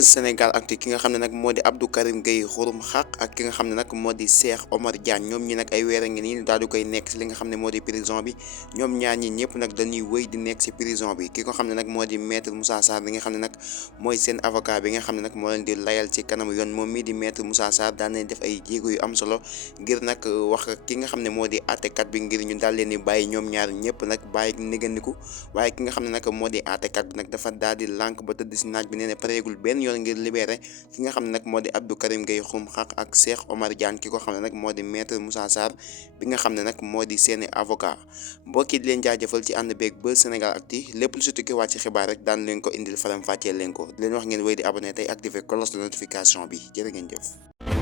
Buzz Sénégal Actu ki nga xam ne nag moo di Abdou Karim Gueye xurum xaq ak ki nga xam ne nag moo di Cheikh Omar Diagne ñoom ñi nag ay weer a ngi nii daal di koy nekk si li nga xam ne moo di prison bi ñoom ñaar ñi ñëpp nag dañuy wëy di nekk si prison bi ki nga xam ne nag moo di maître Moussa Sarr bi nga xam ne nag mooy seen avocat bi nga xam ne nag moo leen di layal ci kanamu yoon moom mii di maître Moussa Sarr daan nañ def ay jéego yu am solo ngir nag wax ki nga xam ne moo di àttekat bi ngir ñu daal leen di bàyyi ñoom ñaar ñëpp nag bàyyi négandiku waaye ki nga xam ne nag moo di àttekat bi nag dafa daal di lànk ba tëdd si naaj bi nee na pareegul benn yoon ngir libéré ki nga xam ne nag moo di Abdou Karim Gueye xum xaq ak Cheikh Omar Diagne ki ko xam ne nag moo di maître Moussa Sarr bi nga xam ne nag moo di seeni avocat mbokk yi di leen jaajëfal ci ànd beeg Buzz Sénégal Actu lépp lu si tukki wàcc ci xibaar rek daan leen ko indil faram fàccee leen ko di leen wax ngeen wéy di abonné tey activé cloche de notification bi jërë ngeen jëf.